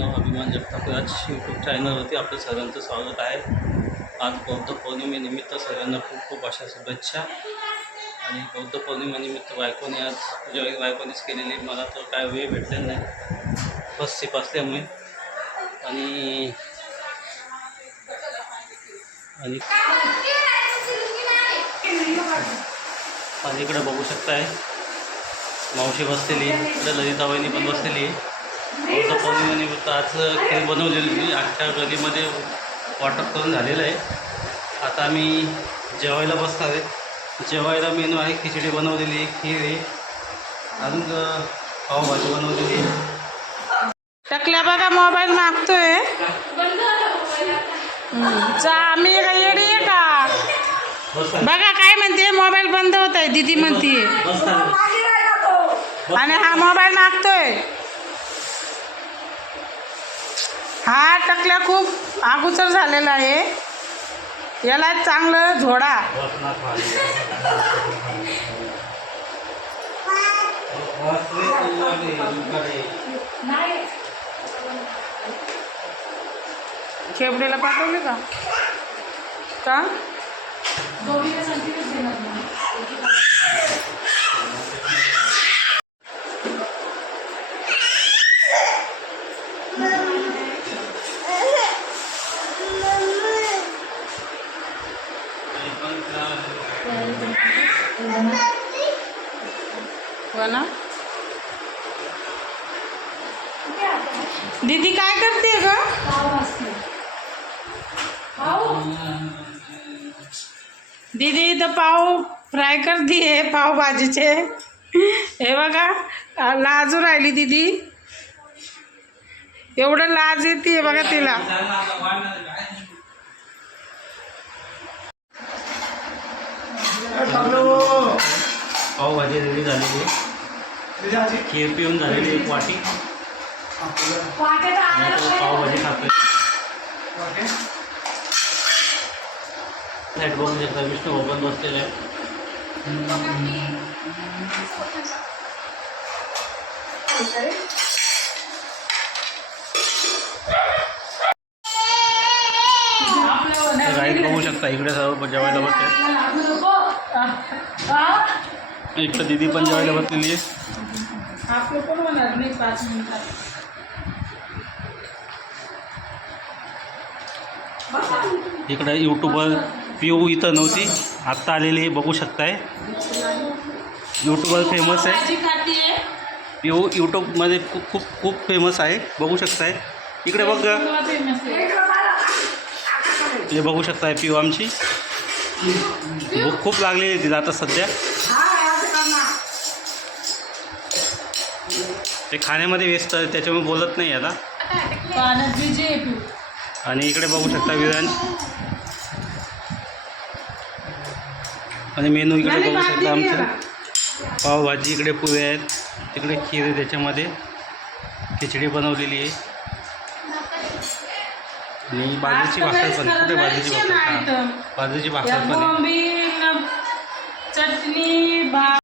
नाव अभिमान जगतापराज यूट्यूब चॅनलवरती आपलं सर्वांचं स्वागत आहे. आज बौद्ध पौर्णिमेनिमित्त सर्वांना खूप खूप अशा शुभेच्छा. आणि बौद्ध पौर्णिमेनिमित्त बायकोने आज तुझ्या बायकोनेच केलेली मला तर काय वेळ भेटलेला नाही. बस सीप असल्यामुळे आणि आणि इकडं बघू शकताय. मावशी बसलेली इकडे ललिताबाईंनी पण बसलेली आहे. बौद्ध पौर्णिमेनिमित्त आज खीर बनवलेली अख्ख्या गलीमध्ये वाटप करून झालेलं आहे. आता आम्ही जेवायला बसणार आहे. जेवायला मेनू आहे खिचडी बनवलेली आहे खीर आहे. अजून पावभाजी बनवलेली आहे. टकल्या बघा मोबाईल मागतोय. आम्ही काय येडी आहे का? बघा काय म्हणते मोबाईल बंद होत आहे दीदी म्हणते. आणि हा मोबाईल मागतोय. हा टकल्या खूप अगोचर झालेला आहे. याला चांगलं झोडा. बसणार खाली. का? खेबडीला पाठवले का हो दीदी काय करते ग? दीदी इथं पाव फ्राय करते पाव भाजीचे. हे बघा लाजू राहिली दीदी. एवढं लाज येते बघा तिला. पावभाजी रेडी झालेली आहे. खीर पिऊन झालेली एक वाटी. पावभाजी खातोय. साईड बघू शकता विष्णू भगवान बसलेला आहे. तर राईट बघू शकता इकडे सर्व जेवायला बसले इकडे दीदी पण जेवायला बसलेली आहे. आपलं पण होणार? नाही पाच मिनिटात. इकडे यूट्यूबर पिऊ इथं नव्हती. आत्ता आलेली बघू शकताय. यूट्यूबर फेमस आहे. पिऊ यूट्यूबमध्ये खूप खूप खूप फेमस आहे. बघू शकताय. इकडे बघ हे बघू शकताय पिऊ आमची. भूक खूप लागलेली आहे तिला आता सध्या. ते खाण्यामध्ये व्यस्त आहे त्याच्यामुळे बोलत नाही आता. आणि इकडे बघू शकता विरान. आणि मेनू इकडे बघू शकता आमचं. पावभाजी इकडे पुऱ्या आहेत. तिकडे खीर आहे त्याच्यामध्ये. खिचडी बनवलेली आहे. आणि बाजरीची भाकर पण कुठे बाजरीची भाकर. बाजरीची भाकर पण चटणी